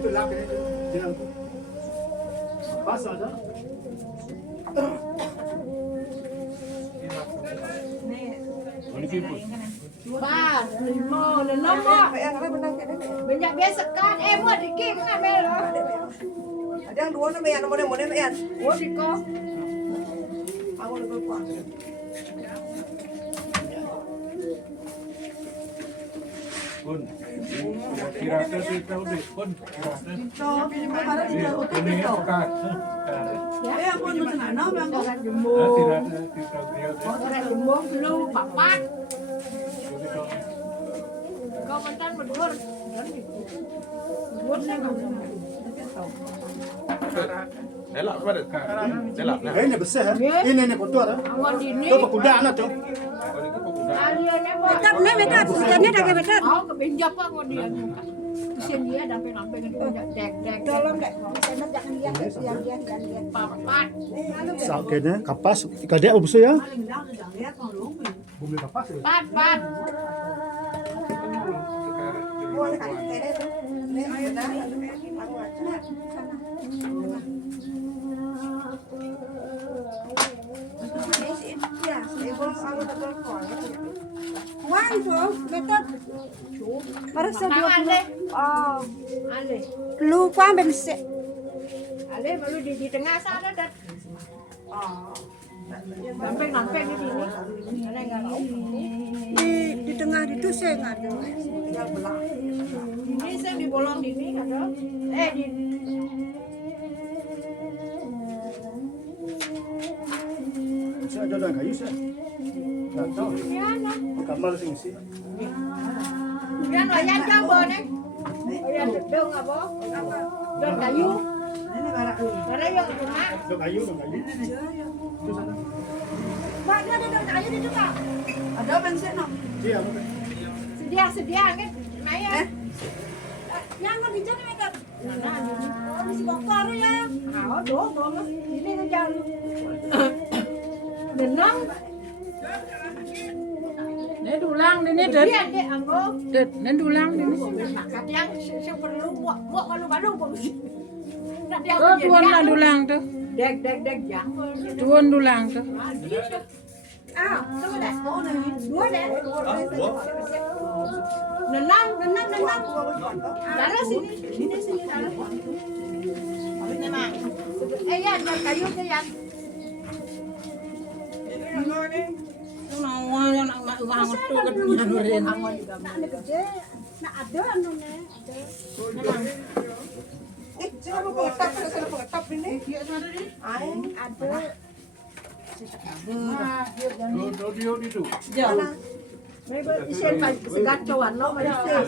itu lap itu. Jangan. Pas ada. Ba, lima, enam mak. Banyak biasa kan, buat dikit kan melo. Ada yang dua nama yang nomor yang Oh diko. aku lebih kuat. Pun, kira-kira kita udah pun. Ini pekat. Ya aku nulis nama yang Orang jemur. Tidak kita beliau. Orang jemur lu papat. Kau mantan berdua. Berdua saya nggak. Elak pada. Elak. Ini besar. Ini kotor. Awal ini. Itu kuda anak tuh. Aliannya mau. Betul, sebenarnya dah betul. Oh kebenjap apa kau dia. Kesian dia dampe-dampe kan dia dek. Tolong dek, saya jangan lihat yang jangan lihat. Papat. Sakitnya kapas. Kadek apa sih ya? Bumi kapas. Pat. Boleh kan? Ini ayo dah. Wang tu, betul. Para sa dua Ale. Oh, Ale. lupa bensin. Ale malu di tengah sana dan. Oh, Dampe di sini. Ale enggak tahu. di tengah itu saya nggak ada. Tinggal belah. Ini saya di bolong ini ada. Di Saya ada kayu saya. Tak tahu. Yana. Kamar sing sih. Yan wayan ka bo ne. Ayan dong apa? Dong kayu. Karena yang rumah. Ada kayu. Itu sana. Pak, ada kayu di situ Pak. Ada bensin no? Iya. Sedia kan. Naya. Yang nggak di sana mereka. Mana ini? Masih bokor ya. Dong. Ini ngejar. Denang. Ini dulang ini Dia det. dia anggo. Det, ini dulang ini. Yang perlu buat malu-malu pun. Oh, tuan lah dulang tuh. Dek yang. Tuan dulang tuh. Tunggu deh. Dua deh. Nenang. Darah sini. Sini darah. Nenang. Ya, kayu ke yang. Nawang nak mak uang tu kan nyanurin. Ada gede. Nah ada anunya. Ada. Jangan lupa pengetap, ada pengetap ini. Aing ada. Dia itu. Jauh. Mereka isen segacuan lo mereka.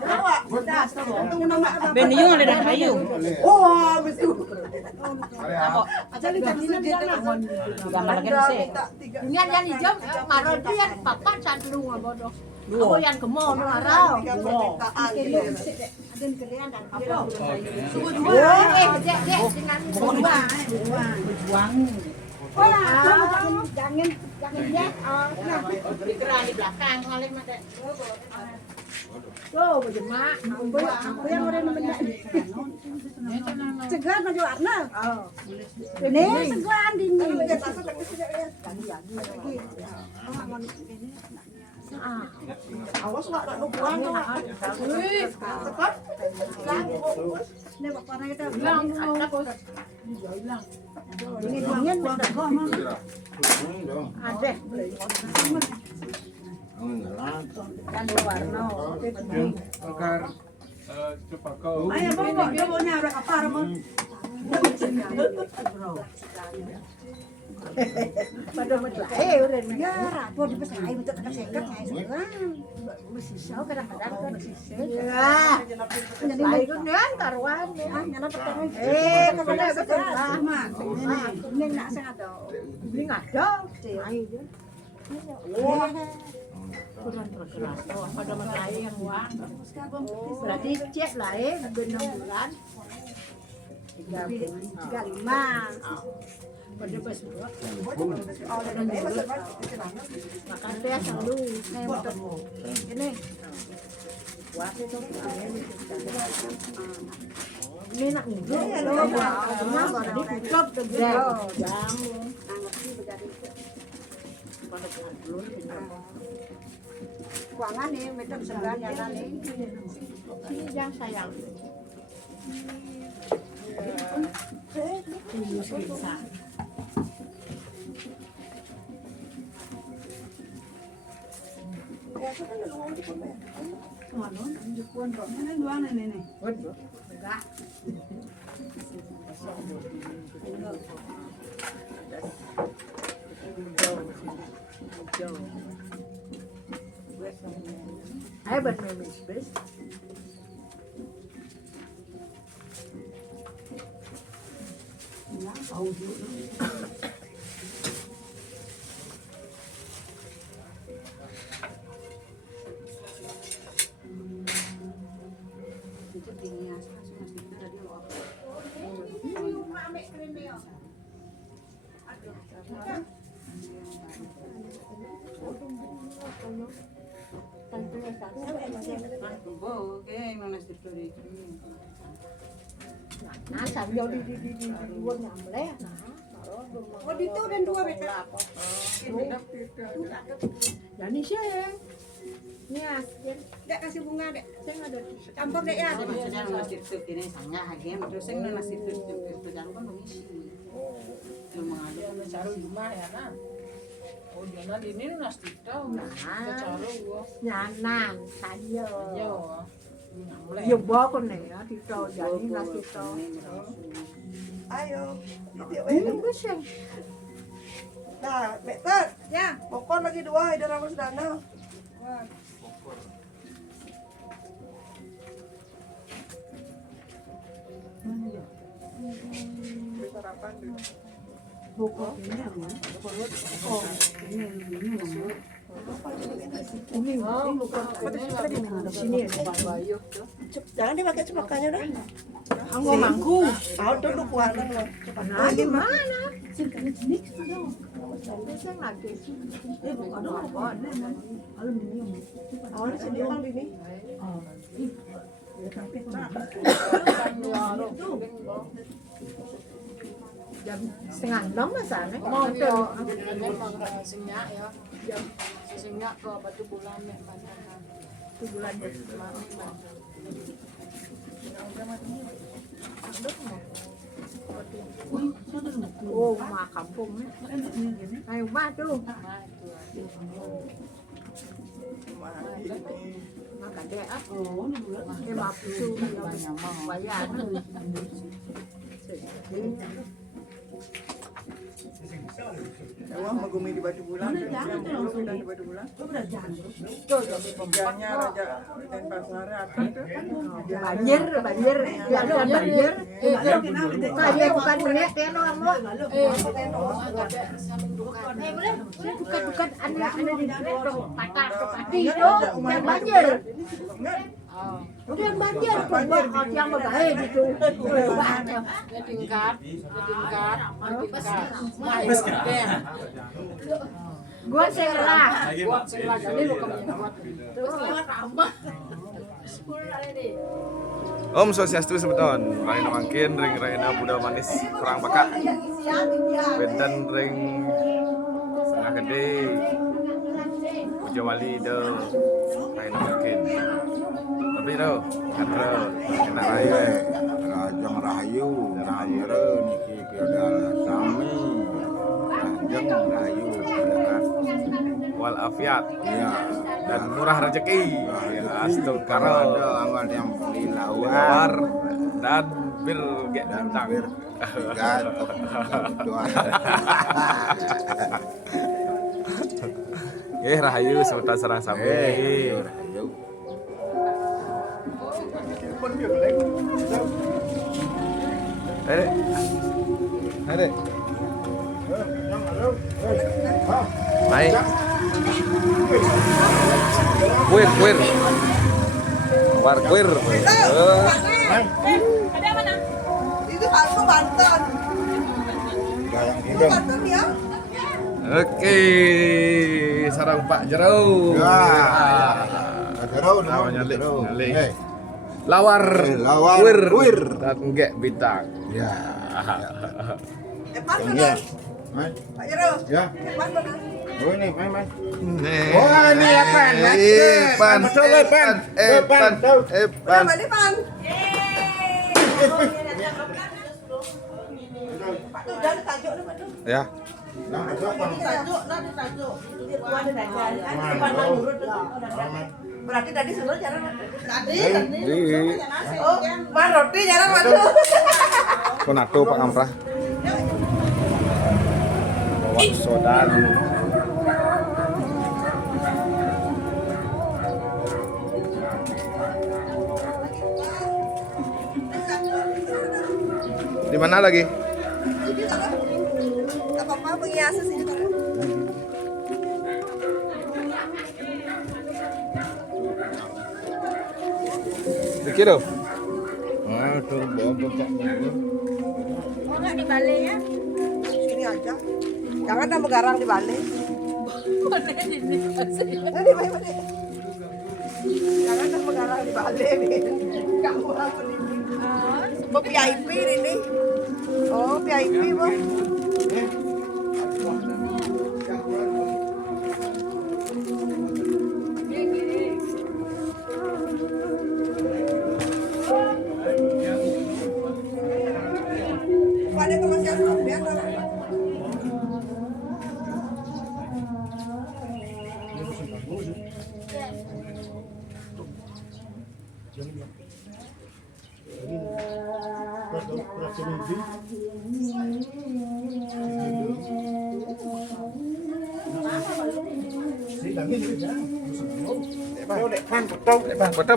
Awak, dah sama. Ben yung ada kayu. Oh, mesti. Jadi jadi Gambar lagi sih. Dengan yang hijau, marah itu yang papan satu bodoh. Aku yang kemo marah. Ada kalian dan apa? Dek dengan dua. Buang. Oh, jangan lihat. Dikeran di belakang kali mah dek. Tuh, berjemaah. Aku yang udah nemenin. Segar maju warna. Ini segar dingin. Awas nggak ada buang tuh. Wih, cepat. Ini bapaknya kita Hilang, ini dingin udah gomong. ada. Kan warna. Akar cepat kau. Ayo bawa dia mau nyara apa mau? Pada macam udah Ya, rapo di pesai untuk tekan seket saya sekarang. bersisa kadang-kadang kan bersisa. Ya. Jadi itu kan taruhan Ah, nyala pertama. kemana betul lah. Ini nak sangat do. Ini ngado. Ayo. Kurang terkeras. Pada macam yang uang. Berarti cek lah benar bulan. 35. Pada pas dua. Makan teh selalu. Ini. Ini nak ngidul. Kenapa ditutup tegak? Kuangan nih, macam sembilan jalan nih. Sini yang sayang. Ai bật mày mình biết. Nah, sambil di luar nyamle nah. Oh, di itu dan dua meter. Dan ini sih. Nya, Dek kasih bunga, Dek. saya ada Campur, Dek ya. Sedang nasi tutup ini sangat hakim. Terus yang nasi tutup itu jangan kan mengisi. Yang mengadu Cari rumah ya kan. Oh dia nanti ini nasi tahu. Cari gua. nyanan saya. Yo. Mulai. Yo bawa con này á thì cho jadi nasi to. Ayo. Ini pusing. Nah, meter. Ya, Pokok lagi dua, ada ramas dana. Sarapan dulu. pokok ini apa? Oh, ini bukan di sini ya. Jangan dipakai cepakannya dah. Anggo mangku. Tahu tuh lu kuatan lo. Nah, di mana? Saya lagi. Bukan apa. Aluminium. Awalnya sendiri bang ini. Jam setengah 6 lah sana. Mau tuh memang sinyak ya. Jam sinyak ke batu bulan nih banyak. Itu bulan oh, rumah kampung nih. Ayo rumah tuh. Makan deh ah. Em học su bayar. Wah, magumi di Batu Bulan. Di Batu Bulan. Pembannya Raja dan Pasar apa tuh? Banjir, banjir. Ya ada banjir. Kayak bukan ini, teno kamu. Bukan anak di patah ke pati itu yang banjir. Udah banjir, coba yang berbahaya gitu. Tingkat. Gua serah. Buat sekolah jadi lu buat. Terus lewat tambah. Om Swastiastu sebeton, Raina Mangkin, ring Raina Buddha Manis Perang Bakak, Bedan ring Setengah Gede, Puja Wali de Raina Mangkin. Tapi do, kata enak raya, Rajang Rahayu, Nayre, Niki Piodal Sami, Rajang Rahayu, wal afiat ya, dan murah rezeki. Astu karo amal yang lilawar, war dan bir gek dan bintang. bir tiga doa. Rahayu sebutan sarang sami. Rahayu. Ada. Naik. Kuir. War kuir. Itu aku Banten. Bayang Itu hidung. Banten ya. Oke, sarang Pak Jerau. Ya. Terus, Lawan nyalik. terus. Nyalik. Eh, Lawar. lawar Wir. wir. Dan enggak bintang. Ya. Epan Ya. benar. Mas, Pak Jero. ya. Epan benar. Oh ini, main. Nih. Wah, ini Epan. Epan. Betul, Epan. Epan. Epan. Nama ini Pan. Pak tuh udah ditajuk nih Pak tuh. Ya. Nah, besok Bang. Ditajuk, nah ditajuk. Itu dia ada dajar. Epan nurut tuh. Berarti tadi suruh jalan tadi. Oh, Mas roti jalan Pak tuh. Konato Pak Ngamprah. Bawa sodan. Di mana lagi? Tak apa-apa penghias sini kan. Dikit dong. Aduh, bawa becak. Oh enggak dibalik ya? Sini aja. Jangan nama garang dibalik. Ini mana? Jangan nama garang dibalik nih. Kamu aku ini. VIP ini. Oh, VIP, Bang. Ada kemasian biasa.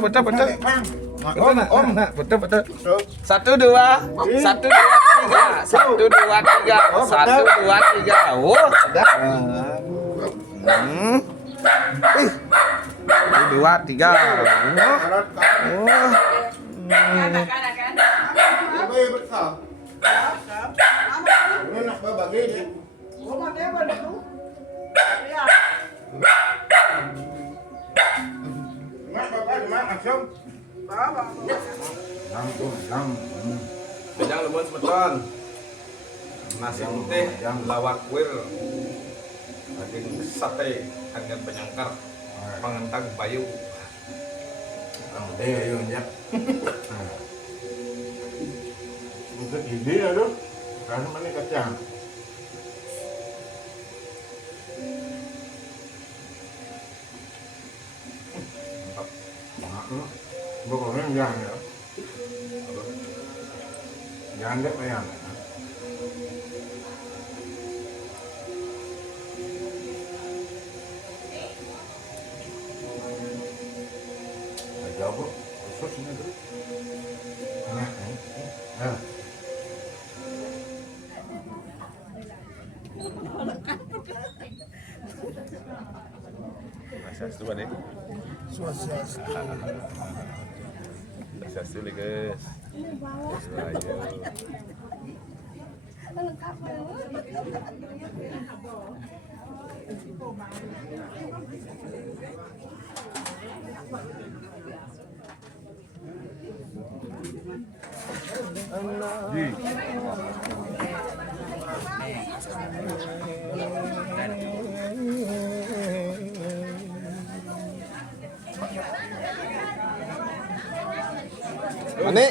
Betul. Om, om. Betul. 1, 2, 1, 2, 3. 1, 2, 3. 1, 2, 3. Oh, sudah. 1, 2, 3. Oh. Bayi besar. Ini nak berbagi ni. Mak bapak di mana, Syom? Lam. Bejang lembut semeton. Nasi putih, lawar kuir. Daging sate, hangat penyangkar. Pengentang bayu. Ayo ya. Untuk ini aduh. Karena mana kacang. Bukan jangan ya. Jangan deh bayang. Jauh, khusus ini tuh. Nah. Swastiastu Pak De. Swastiastu nih guys. Ayo. Mane.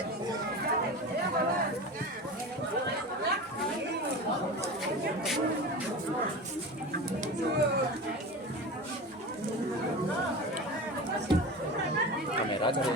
Kamera cari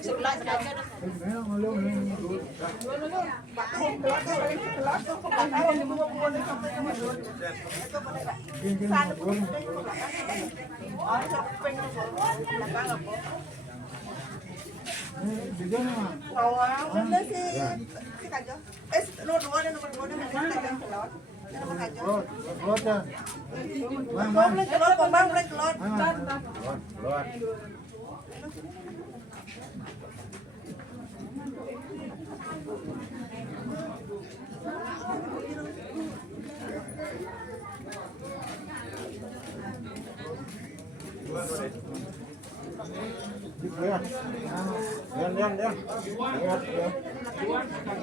Sebelah saja.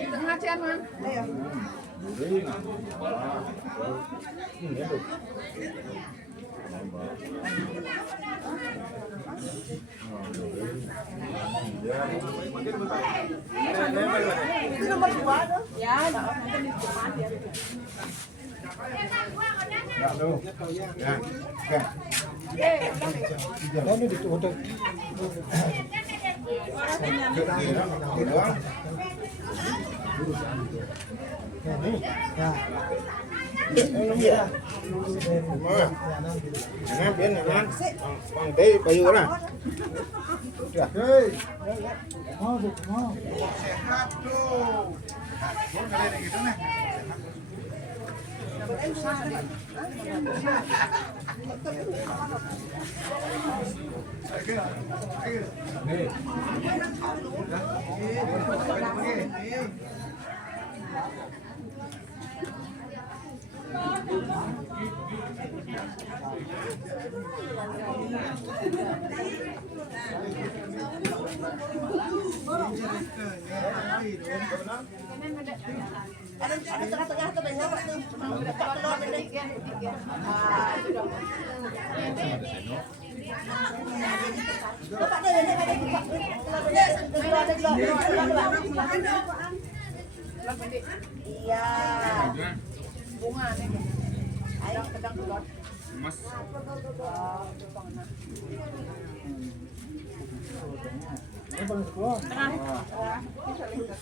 Pengajian man. Itu nomor 2 tuh. Ya, nanti di depan ya. Ada di tengah-tengah tuh banyak tuh. Dekat telur ini. Bapak ada ini ada buka. Iya. Bunga nih. Ayo kedang telur. Mas.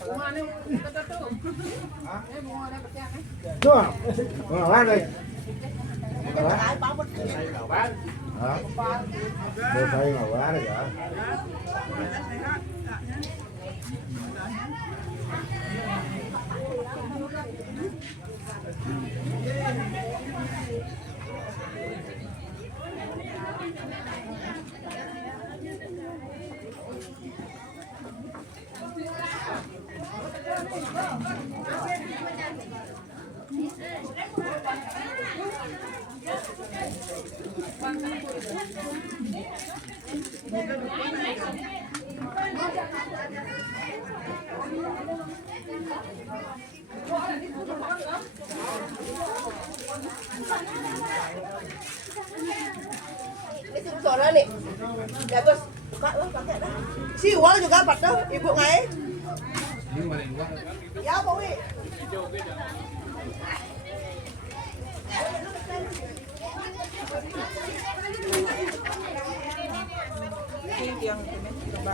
Bunga nih kita tuh. Bunga ada pecah nih. Tuh, mana đây? Ai bảo một Hả? Đưa tay mà quá đấy hả? Ini suara nih. Bagus. Buka lah pakai dah. Si uang juga dapat tuh, Ibu ngai. Ya, Pak Wi. Yang coba.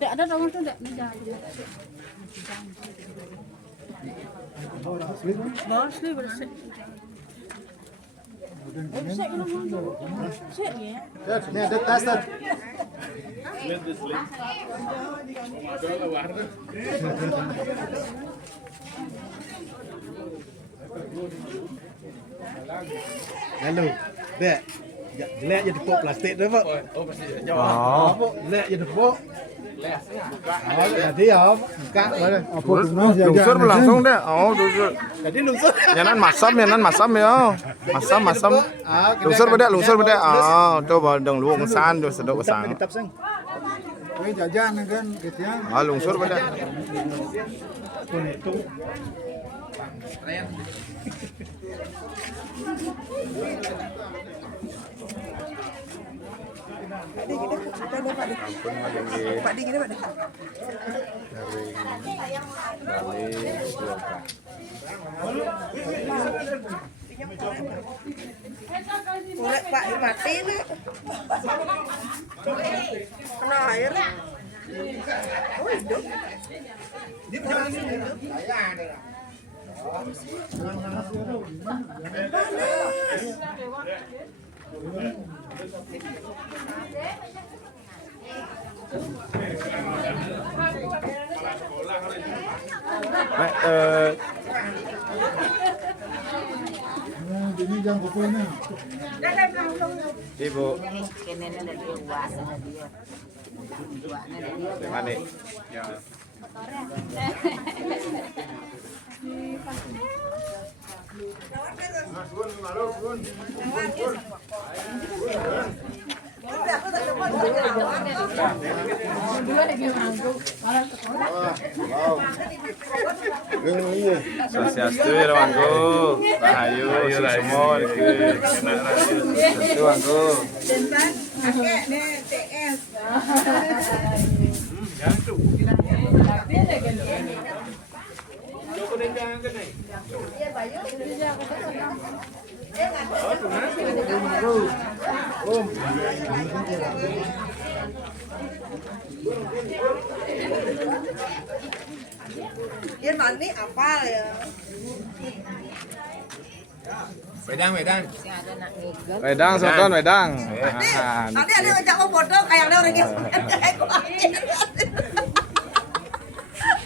Tidak ada dong tuh, tidak meja. Bersih, bersih. Ini ada tas tas. Lalu, dek, jelek jadi pok plastik tu pak. Oh. Jelek jadi pok. Oh, jadi ya, buka boleh. Apa Lungsur langsung deh. Oh, lungsur. Jadi lungsur. Nyanan masam ya. Masam. Lungsur beda. Ah, tuh badang luang san tuh sedok kesang. Kitab sang. Ini jajan kan gitu ya. Ah, lungsur beda. Pak di gini Pak. Mulai Pak mati nih. Kena air. Oh hidup. Ini jangan pokoknya. Ibu. Kene ada dia uas ada dia. Duanya ada dia. Mana? Ya. Swastiastu ya Wangku. Rahayu semua itu Wangku. Dia mandi apa ya? Wedang, soton wedang. Tadi ada ngajak mau foto kayak ada orang yang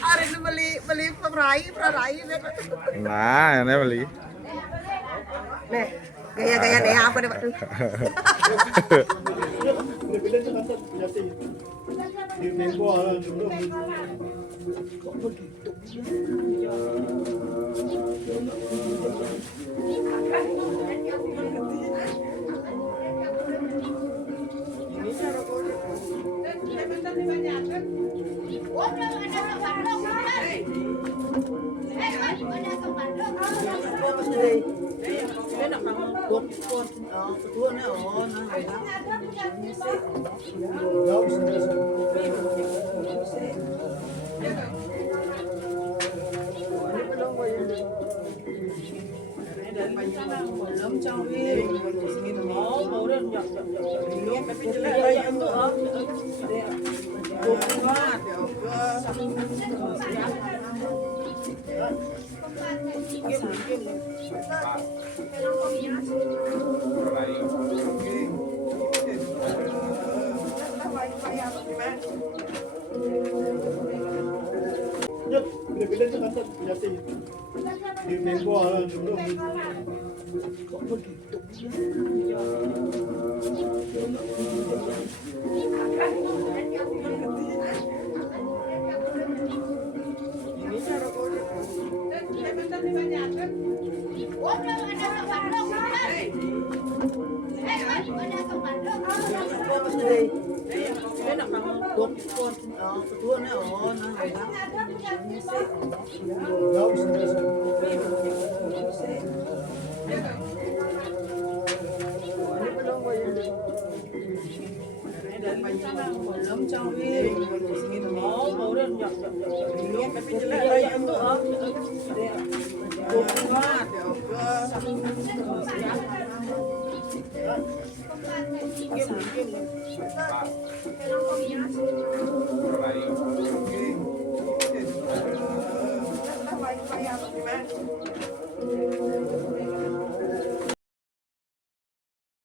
hari ini beli perai. Nah, ini beli. Nih, gaya-gaya deh apa deh Pak tuh? Di Minggu dulu. Bila-bila sa kanto, yati. Di Minggu dulu. Rahayu.